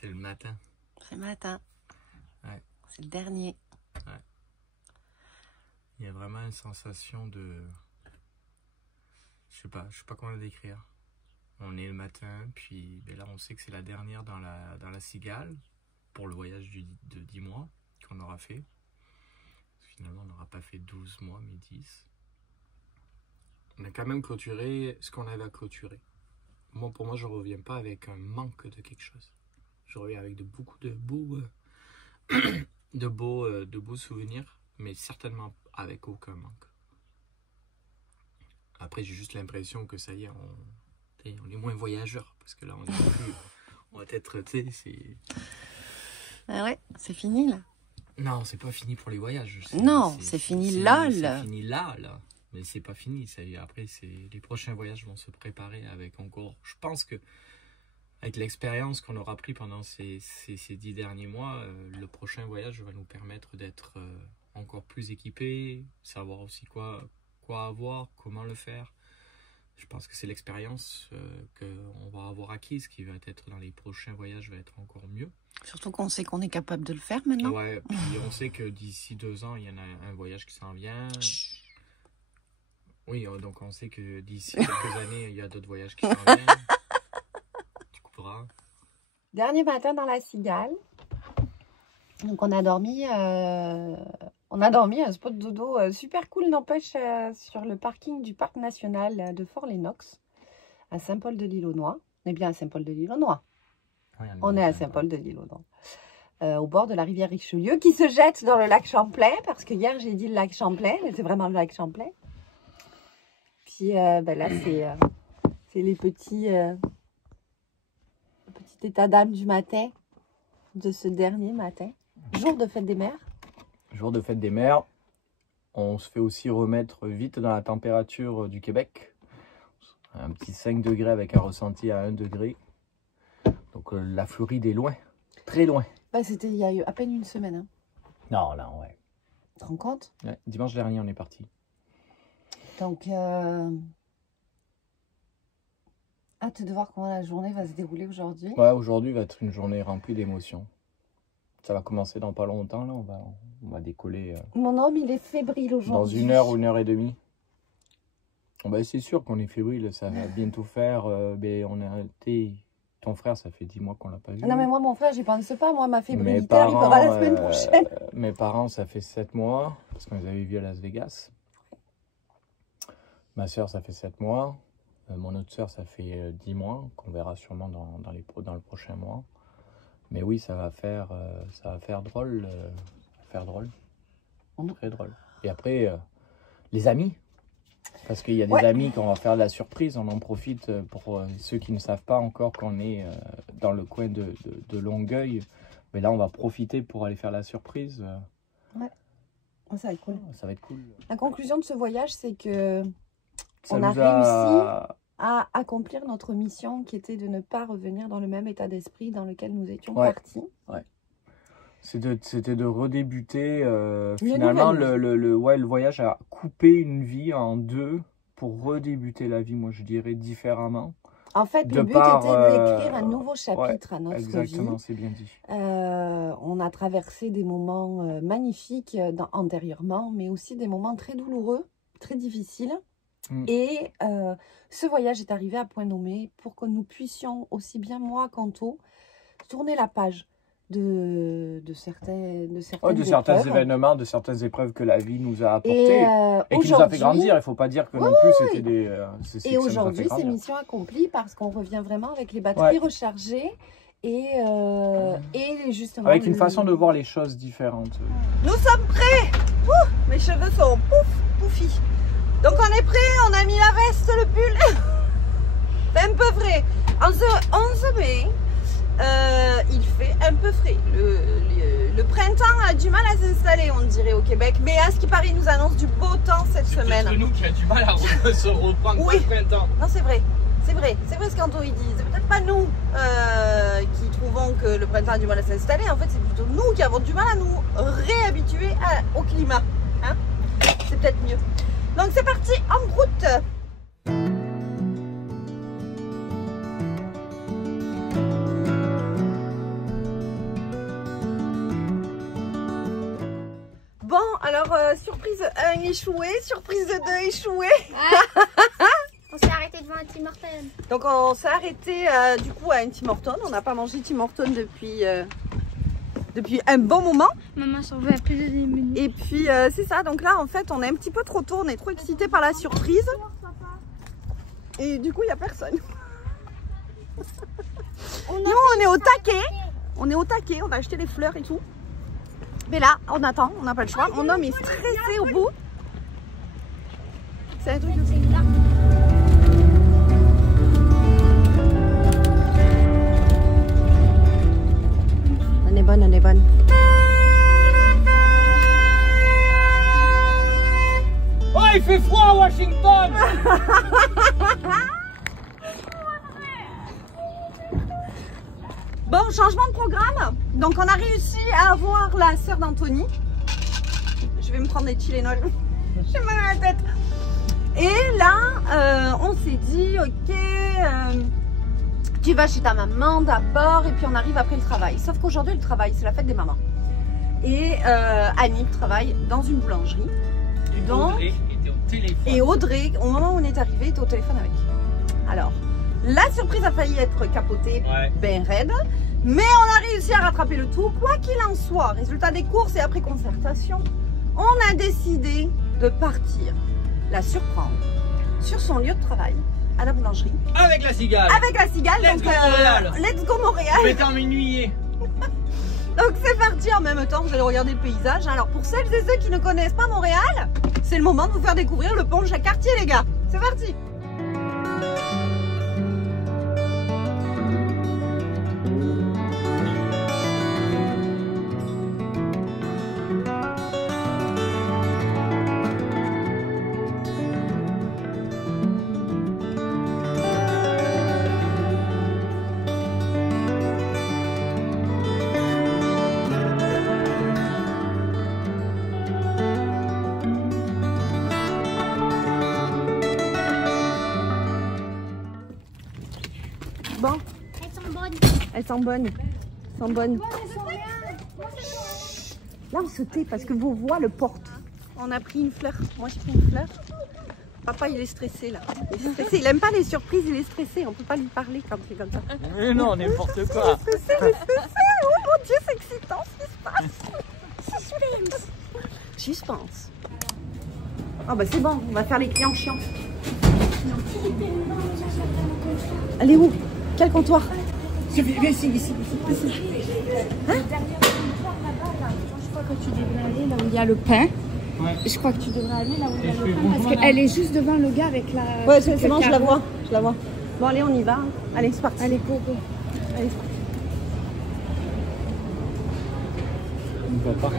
C'est le matin. C'est le matin. Ouais. C'est le dernier. Ouais. Il y a vraiment une sensation de... Je sais pas comment le décrire. On est le matin, puis ben là on sait que c'est la dernière dans la cigale pour le voyage de 10 mois qu'on aura fait. Finalement, on n'aura pas fait 12 mois, mais 10. On a quand même clôturé ce qu'on avait à clôturer. Pour moi, je ne reviens pas avec un manque de quelque chose. Je reviens avec beaucoup de beaux souvenirs, mais certainement avec aucun manque. Après, j'ai juste l'impression que ça y est, on est moins voyageurs, parce que là, on va être, tu sais, c'est... Ah ouais, c'est fini là. Non, c'est pas fini pour les voyages. Non, c'est fini là. C'est fini là. Mais c'est pas fini. Après, les prochains voyages vont se préparer avec encore... Je pense que avec l'expérience qu'on aura pris pendant ces 10 derniers mois, le prochain voyage va nous permettre d'être encore plus équipés, savoir aussi quoi avoir, comment le faire. Je pense que c'est l'expérience qu'on va avoir acquise qui va être dans les prochains voyages va être encore mieux. Surtout qu'on sait qu'on est capable de le faire maintenant. Ouais, puis on sait que d'ici 2 ans, il y en a un voyage qui s'en vient. Oui, donc on sait que d'ici quelques années, il y a d'autres voyages qui s'en viennent. Tu couperas. Dernier matin dans la cigale. Donc on a dormi un spot dodo super cool, n'empêche, sur le parking du parc national de Fort-Lennox, à Saint-Paul-de-l'Île-aux-Noix. On est bien à Saint-Paul-de-l'Île-aux-Noix. Oui, on est à Saint-Paul-de-l'Île-aux-Noix. Au bord de la rivière Richelieu, qui se jette dans le lac Champlain, parce que hier j'ai dit le lac Champlain, mais c'est vraiment le lac Champlain. Puis là, c'est les petits états d'âme du matin, de ce dernier matin. Jour de fête des mères. Jour de fête des mères. On se fait aussi remettre vite dans la température du Québec. Un petit 5 degrés avec un ressenti à 1 degré. Donc la Floride est loin, très loin. Bah, c'était il y a eu à peine une semaine. Hein. Non, là, ouais. Tu te rends compte? Ouais, dimanche dernier, on est parti. Donc, hâte de voir comment la journée va se dérouler aujourd'hui. Ouais, aujourd'hui va être une journée remplie d'émotions. Ça va commencer dans pas longtemps, là. On va décoller. Mon homme, il est fébrile aujourd'hui. Dans 1 heure ou 1h30. Bah, c'est sûr qu'on est fébrile, ça va bientôt faire. On a été... Ton frère, ça fait 10 mois qu'on l'a pas vu. Non, mais moi, mon frère, j'y pense pas. Moi, ma fébrilité arrivera la semaine prochaine. Mes parents, ça fait 7 mois, parce qu'on les avait vus à Las Vegas. Ma soeur, ça fait 7 mois. Mon autre soeur, ça fait 10 mois, qu'on verra sûrement dans le prochain mois. Mais oui, ça va faire drôle. Très drôle. Et après, les amis. Parce qu'il y a des amis qu'on va faire de la surprise. On en profite pour ceux qui ne savent pas encore qu'on est dans le coin de Longueuil. Mais là, on va profiter pour aller faire la surprise. Ouais, ça va être cool. Ça va être cool. La conclusion de ce voyage, c'est que on a réussi à accomplir notre mission qui était de ne pas revenir dans le même état d'esprit dans lequel nous étions partis. Ouais. C'était de redébuter. Finalement, le voyage a coupé une vie en 2 pour redébuter la vie, moi je dirais, différemment. En fait, le but était d'écrire un nouveau chapitre à notre vie. Exactement, c'est bien dit. On a traversé des moments magnifiques antérieurement, mais aussi des moments très douloureux, très difficiles. Et ce voyage est arrivé à point nommé pour que nous puissions, aussi bien moi qu'Anto, tourner la page de certains événements, de certaines épreuves que la vie nous a apportées et qui nous a fait grandir. Il ne faut pas dire que non plus c'était des... Et aujourd'hui, c'est mission accomplie parce qu'on revient vraiment avec les batteries rechargées et justement... Avec une façon de voir les choses différentes. Nous sommes prêts. Mes cheveux sont poufis. Donc on est prêt, on a mis la veste, le pull. C'est un peu frais. En ce 11 mai, il fait un peu frais. Le printemps a du mal à s'installer, on dirait, au Québec. Mais à ce qui paraît, il nous annonce du beau temps cette semaine. C'est nous qui a du mal à se reprendre le printemps. Non, c'est vrai. C'est vrai ce qu'Anto il dit. C'est peut-être pas nous qui trouvons que le printemps a du mal à s'installer. En fait, c'est plutôt nous qui avons du mal à nous réhabituer au climat. Hein, c'est peut-être mieux. Donc c'est parti, en route. Alors, surprise 1 échoué, surprise 2 échoué. Ouais. On s'est arrêté devant un Tim Hortons. Donc on s'est arrêté du coup à un Tim Hortons. On n'a pas mangé Tim Hortons depuis un bon moment. Maman s'en veut à plus de 10 minutes. Et puis c'est ça, donc là en fait on est un petit peu trop tôt, on est trop excités par la surprise. Et du coup il n'y a personne. Nous on est au taquet. On est au taquet, on a acheté des fleurs et tout. Mais là on attend, on n'a pas le choix. Mon homme est stressé au bout. C'est un truc de... On est bonne. Oh, il fait froid à Washington. Bon, changement de programme. Donc on a réussi à avoir la sœur d'Anthony. Je vais me prendre des Tylenol. J'ai mal à la tête. Et là, on s'est dit, ok, tu vas chez ta maman d'abord et puis on arrive après le travail. Sauf qu'aujourd'hui, le travail, c'est la fête des mamans. Et Annie travaille dans une boulangerie. Donc, Audrey était au téléphone. et Audrey, au moment où on est arrivé, était au téléphone avec. Alors, la surprise a failli être capotée ben raide. Mais on a réussi à rattraper le tout. Quoi qu'il en soit, résultat des courses et après concertation, on a décidé de partir la surprendre sur son lieu de travail à la boulangerie. Avec la cigale. Avec la cigale. Let's donc, go Montréal. Let's go Montréal. Je vais t'emmenuyer. Donc c'est parti, en même temps vous allez regarder le paysage. Alors pour celles et ceux qui ne connaissent pas Montréal, c'est le moment de vous faire découvrir le pont Jacques-Cartier les gars. C'est parti. Bon, Elles sont bonnes. elles sont bonnes. Elles sont bonnes. Là on se tait parce que vos voix le portent. On a pris une fleur. Moi j'ai pris une fleur. Papa il est stressé là. Il est stressé. Il aime pas les surprises, il est stressé. On peut pas lui parler quand c'est comme ça. Mais non, n'importe quoi. Il est stressé. Oh mon Dieu, c'est excitant ce qui se passe. Suspense. Ah bah c'est bon, on va faire les clients chiants. Elle est où? Quel comptoir? Viens ici. Je crois que tu devrais aller là où il y a le pain. Ouais. Je crois que tu devrais aller là où il y a Et je le fais pain. bonjour, Parce qu'elle est juste devant le gars avec la... Ouais, c'est bon, je la vois. Je la vois. Bon, allez, on y va. Allez, c'est parti. Allez, go, go. Allez, c'est parti. On ne voit pas.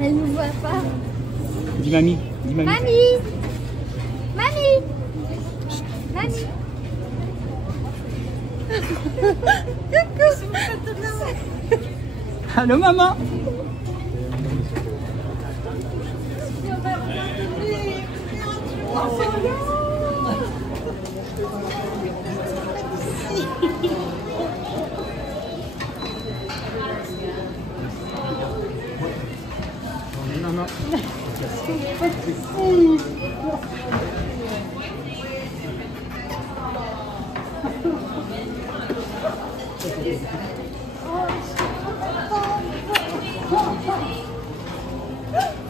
Elle ne voit pas. Dis mamie. Dis mamie. Mamie! Mamie! Mamie! Allô maman. Non.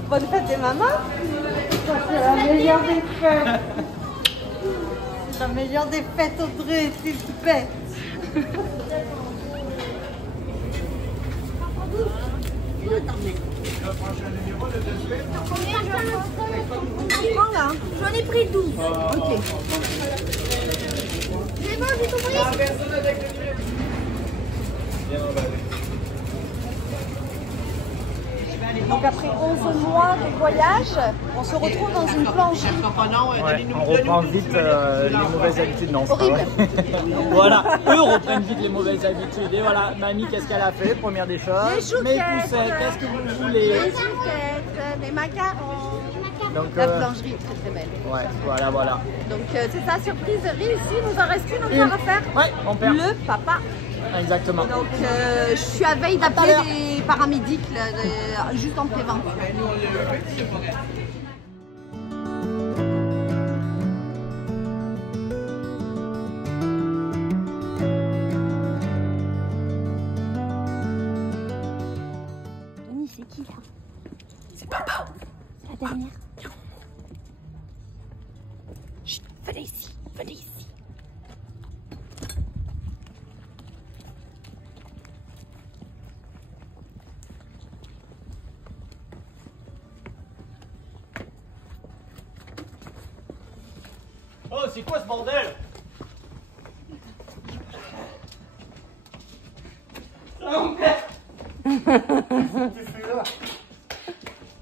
Bonne fête des mamans. C'est la meilleure des fêtes. C'est la meilleure des fêtes, Audrey, s'il te plaît. Prends là. J'en ai pris 12. Ok. C'est bon, j'ai tout pris. Donc après 11 mois de voyage, on se retrouve dans une boulangerie. Ouais, on reprend vite les mauvaises habitudes. Non, c'est pas vrai. Voilà, eux reprennent vite les mauvaises habitudes. Et voilà, mamie, qu'est-ce qu'elle a fait? Première des Des choses. chouquettes. Mes poussettes, qu'est-ce que vous voulez? Des chouquettes, des macarons. Donc, La boulangerie est très très belle. ouais, voilà. Donc c'est ça, surprise réussie. Il nous en reste une encore à faire. Ouais, on perd. Le papa Exactement. Donc je suis à veille d'appeler les paramédics là, juste en prévent. Denis, c'est qui là? C'est papa. C'est la dernière. Chut, venez ici, venez ici. Oh, c'est quoi ce bordel?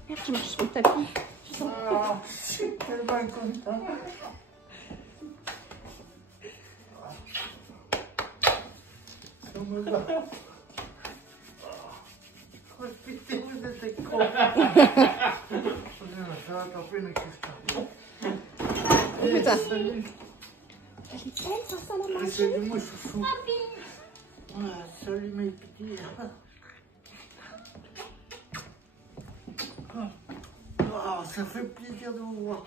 Merde, je marche sur le tapis. Je suis tellement content. Ça me va. Oh, putain, vous êtes con. Ça va taper une question. Putain. Salut. Elle est belle, ça sent la main. Salut, mon chouchou. Salut, mes petits. Oh, ça fait plaisir de vous voir.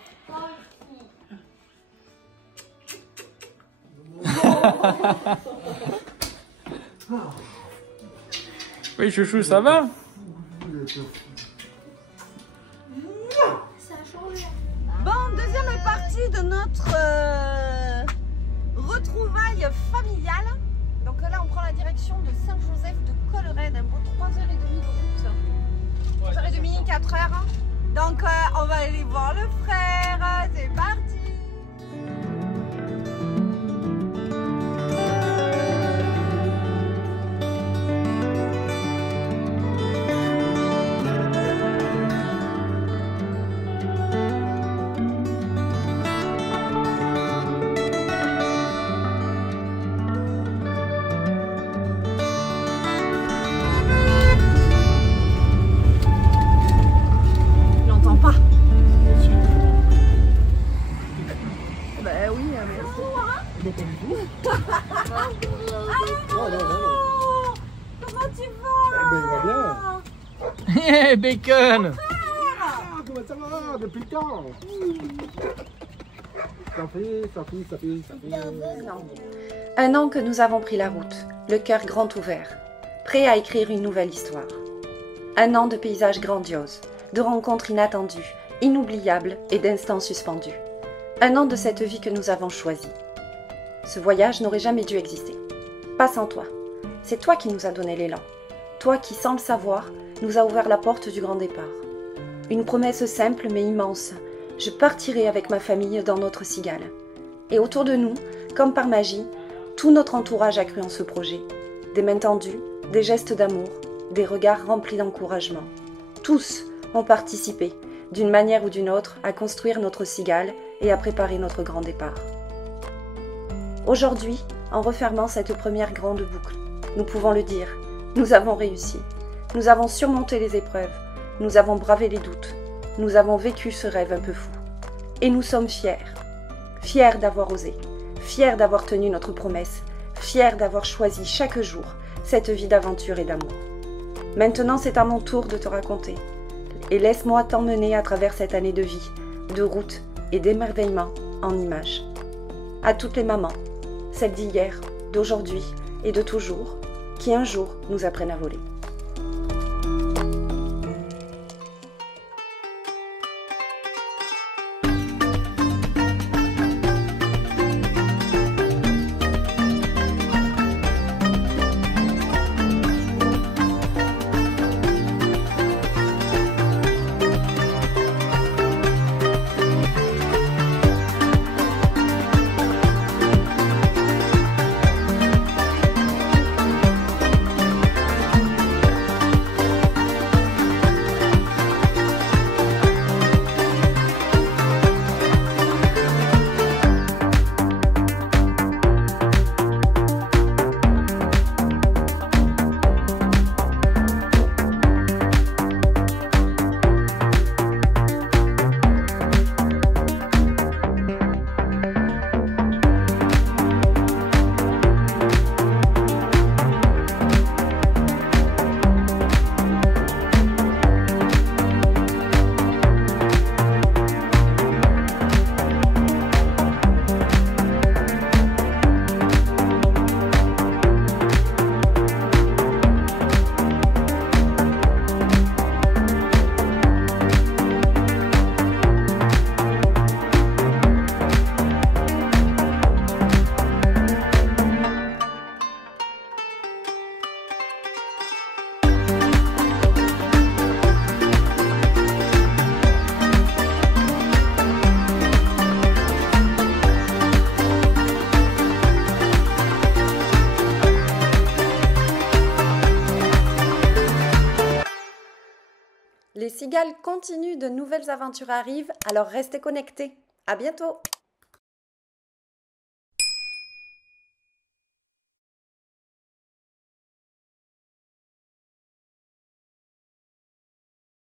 Oui, chouchou, ça va? Ça a changé. Bon, deuxième partie de notre retrouvaille familiale. Donc là, on prend la direction de Saint-Joseph de Collerenne, un beau 3h30 de route. 3h30, 4h. Donc on va aller voir le frère. C'est parti. Comment tu vas? Ben, il va bien. Hé, Bacon! Ah, comment ça va? Depuis quand? Ça fait. Un an que nous avons pris la route, le cœur grand ouvert, prêts à écrire une nouvelle histoire. Un an de paysages grandioses, de rencontres inattendues, inoubliables et d'instants suspendus. Un an de cette vie que nous avons choisie. Ce voyage n'aurait jamais dû exister. Pas sans toi. C'est toi qui nous as donné l'élan. Toi qui, sans le savoir, nous as ouvert la porte du grand départ. Une promesse simple mais immense. Je partirai avec ma famille dans notre cigale. Et autour de nous, comme par magie, tout notre entourage a cru en ce projet. Des mains tendues, des gestes d'amour, des regards remplis d'encouragement. Tous ont participé, d'une manière ou d'une autre, à construire notre cigale et à préparer notre grand départ. Aujourd'hui, en refermant cette première grande boucle, nous pouvons le dire, nous avons réussi. Nous avons surmonté les épreuves, nous avons bravé les doutes, nous avons vécu ce rêve un peu fou. Et nous sommes fiers. Fiers d'avoir osé, fiers d'avoir tenu notre promesse, fiers d'avoir choisi chaque jour cette vie d'aventure et d'amour. Maintenant, c'est à mon tour de te raconter. Et laisse-moi t'emmener à travers cette année de vie, de route et d'émerveillement en images. À toutes les mamans, celles d'hier, d'aujourd'hui et de toujours, qui un jour nous apprennent à voler. Les cigales continuent, de nouvelles aventures arrivent, alors restez connectés. À bientôt!